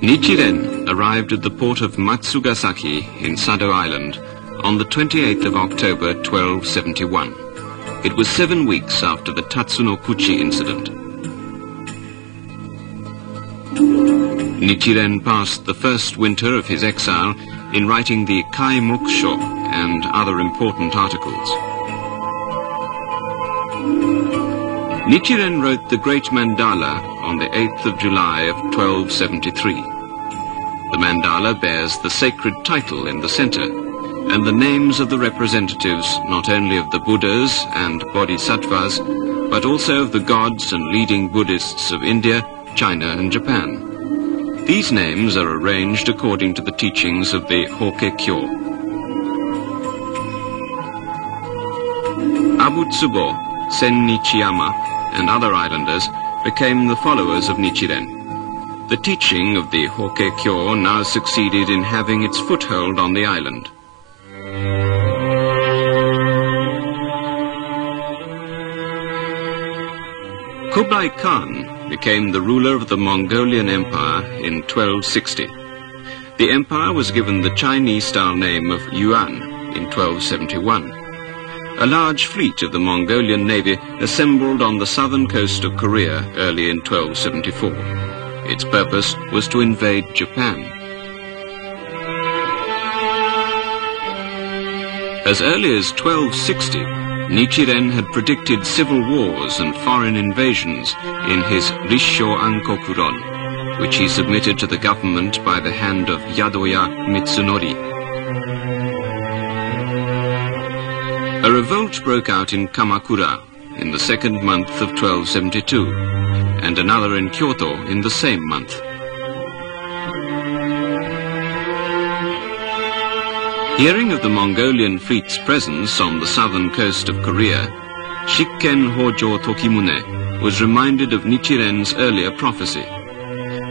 Nichiren arrived at the port of Matsugasaki in Sado Island on the 28th of October 1271. It was 7 weeks after the Tatsuno-Kuchi incident. Nichiren passed the first winter of his exile in writing the Kai Mokusho and other important articles. Nichiren wrote the Great Mandala on the 8th of July of 1273. The mandala bears the sacred title in the center and the names of the representatives not only of the Buddhas and Bodhisattvas, but also of the gods and leading Buddhists of India, China and Japan. These names are arranged according to the teachings of the Hokkekyo. Abutsubo, Sen-Nichiyama and other islanders became the followers of Nichiren. The teaching of the Hokkekyo now succeeded in having its foothold on the island. Kublai Khan became the ruler of the Mongolian Empire in 1260. The empire was given the Chinese-style name of Yuan in 1271. A large fleet of the Mongolian navy assembled on the southern coast of Korea early in 1274. Its purpose was to invade Japan. As early as 1260, Nichiren had predicted civil wars and foreign invasions in his Rissho Ankokuron, which he submitted to the government by the hand of Yadoya Mitsunori. A revolt broke out in Kamakura in the second month of 1272, and another in Kyoto in the same month. Hearing of the Mongolian fleet's presence on the southern coast of Korea, Shikken Hojo Tokimune was reminded of Nichiren's earlier prophecy.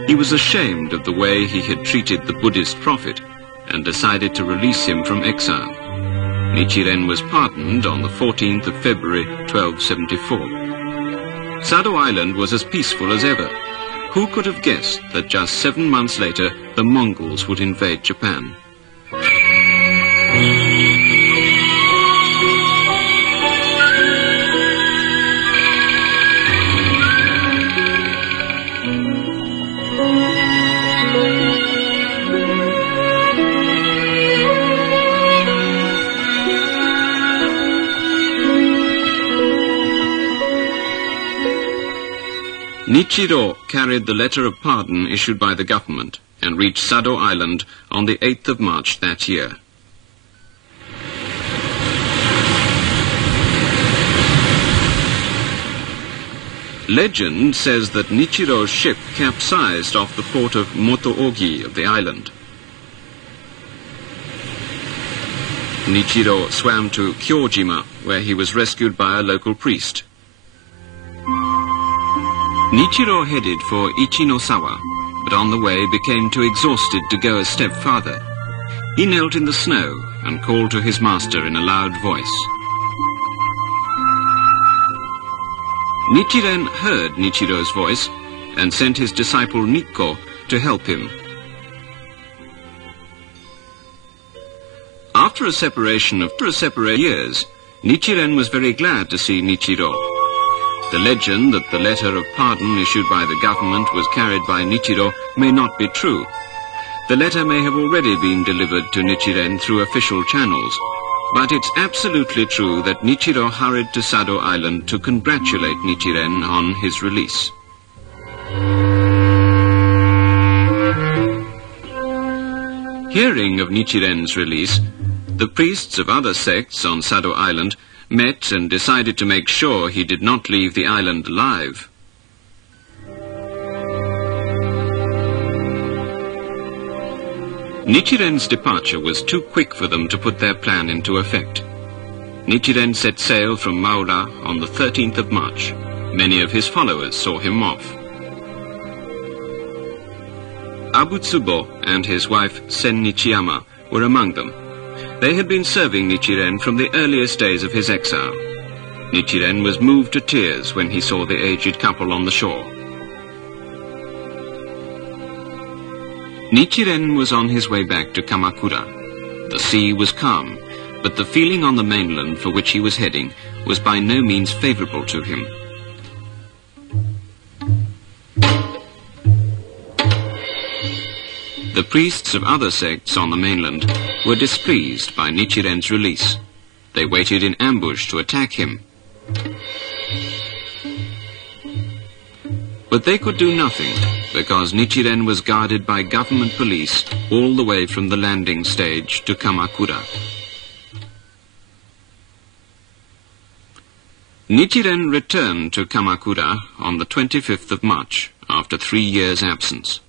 He was ashamed of the way he had treated the Buddhist prophet and decided to release him from exile. Nichiren was pardoned on the 14th of February 1274. Sado Island was as peaceful as ever. Who could have guessed that just 7 months later the Mongols would invade Japan? Nichiro carried the letter of pardon issued by the government and reached Sado Island on the 8th of March that year. Legend says that Nichiro's ship capsized off the port of Motoogi of the island. Nichiro swam to Kyojima, where he was rescued by a local priest. Nichiro headed for Ichinosawa, but on the way became too exhausted to go a step farther. He knelt in the snow and called to his master in a loud voice. Nichiren heard Nichiro's voice and sent his disciple Nikko to help him. After a separation of years, Nichiren was very glad to see Nichiro. The legend that the letter of pardon issued by the government was carried by Nichiro may not be true. The letter may have already been delivered to Nichiren through official channels, but it's absolutely true that Nichiro hurried to Sado Island to congratulate Nichiren on his release. Hearing of Nichiren's release, the priests of other sects on Sado Island met and decided to make sure he did not leave the island alive. Nichiren's departure was too quick for them to put their plan into effect. Nichiren set sail from Maura on the 13th of March. Many of his followers saw him off. Abutsubo and his wife Sen-Nichiyama were among them. They had been serving Nichiren from the earliest days of his exile. Nichiren was moved to tears when he saw the aged couple on the shore. Nichiren was on his way back to Kamakura. The sea was calm, but the feeling on the mainland for which he was heading was by no means favorable to him. The priests of other sects on the mainland were displeased by Nichiren's release. They waited in ambush to attack him. But they could do nothing, because Nichiren was guarded by government police all the way from the landing stage to Kamakura. Nichiren returned to Kamakura on the 25th of March, after 3 years' absence.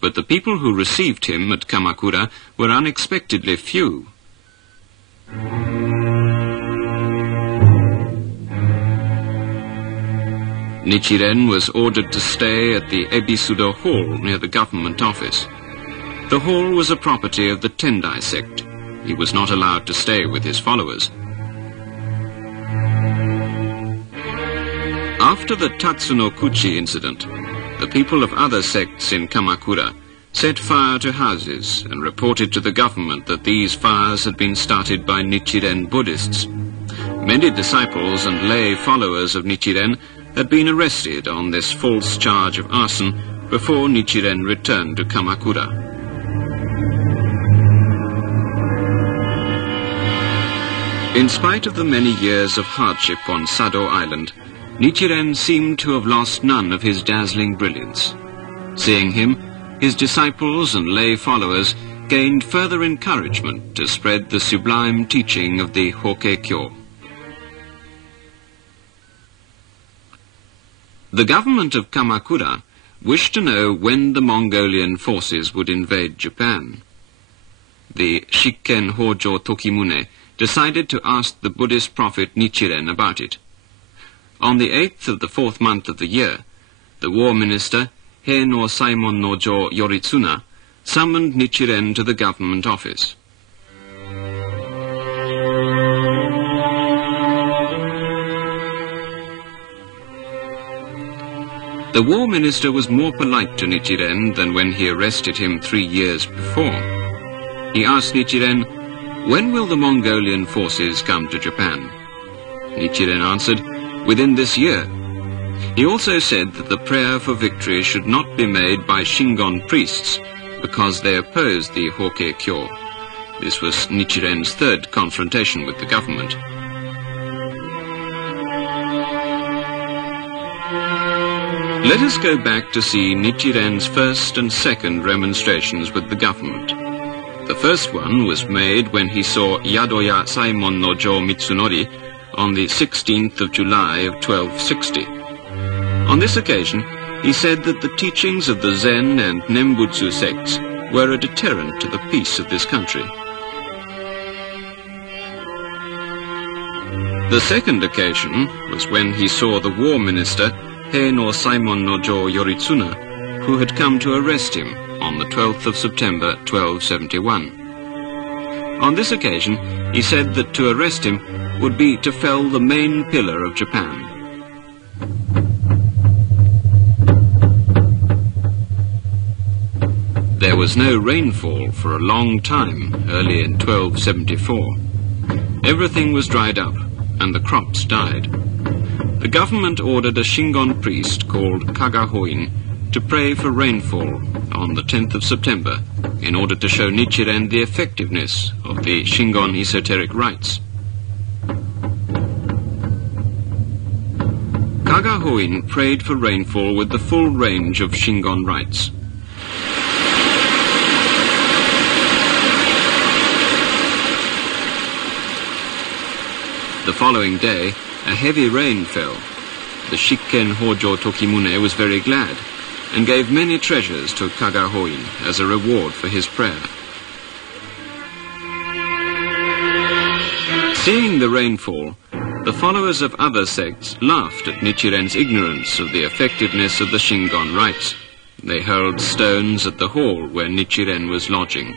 But the people who received him at Kamakura were unexpectedly few. Nichiren was ordered to stay at the Ebisudo Hall near the government office. The hall was a property of the Tendai sect. He was not allowed to stay with his followers. After the Tatsuno-kuchi incident, the people of other sects in Kamakura set fire to houses and reported to the government that these fires had been started by Nichiren Buddhists. Many disciples and lay followers of Nichiren had been arrested on this false charge of arson before Nichiren returned to Kamakura. In spite of the many years of hardship on Sado Island, Nichiren seemed to have lost none of his dazzling brilliance. Seeing him, his disciples and lay followers gained further encouragement to spread the sublime teaching of the Hokkekyo. The government of Kamakura wished to know when the Mongolian forces would invade Japan. The Shikken Hojo Tokimune decided to ask the Buddhist prophet Nichiren about it. On the 8th of the 4th month of the year, the war minister, Hei no Saimon no Jo Yoritsuna, summoned Nichiren to the government office. The war minister was more polite to Nichiren than when he arrested him 3 years before. He asked Nichiren, "When will the Mongolian forces come to Japan?" Nichiren answered, "Within this year." He also said that the prayer for victory should not be made by Shingon priests, because they opposed the Hokkekyo. This was Nichiren's third confrontation with the government. Let us go back to see Nichiren's first and second remonstrations with the government. The first one was made when he saw Yadoya Saimon no Jo Mitsunori on the 16th of July of 1260. On this occasion, he said that the teachings of the Zen and Nembutsu sects were a deterrent to the peace of this country. The second occasion was when he saw the war minister, Hei no Saimon no Jo Yoritsuna, who had come to arrest him on the 12th of September 1271. On this occasion, he said that to arrest him would be to fell the main pillar of Japan. There was no rainfall for a long time early in 1274. Everything was dried up and the crops died. The government ordered a Shingon priest called Kagahoin to pray for rainfall on the 10th of September in order to show Nichiren the effectiveness of the Shingon esoteric rites. Kagahoin prayed for rainfall with the full range of Shingon rites. The following day, a heavy rain fell. The Shikken Hojo Tokimune was very glad and gave many treasures to Kagahoin as a reward for his prayer. Seeing the rainfall, the followers of other sects laughed at Nichiren's ignorance of the effectiveness of the Shingon rites. They hurled stones at the hall where Nichiren was lodging.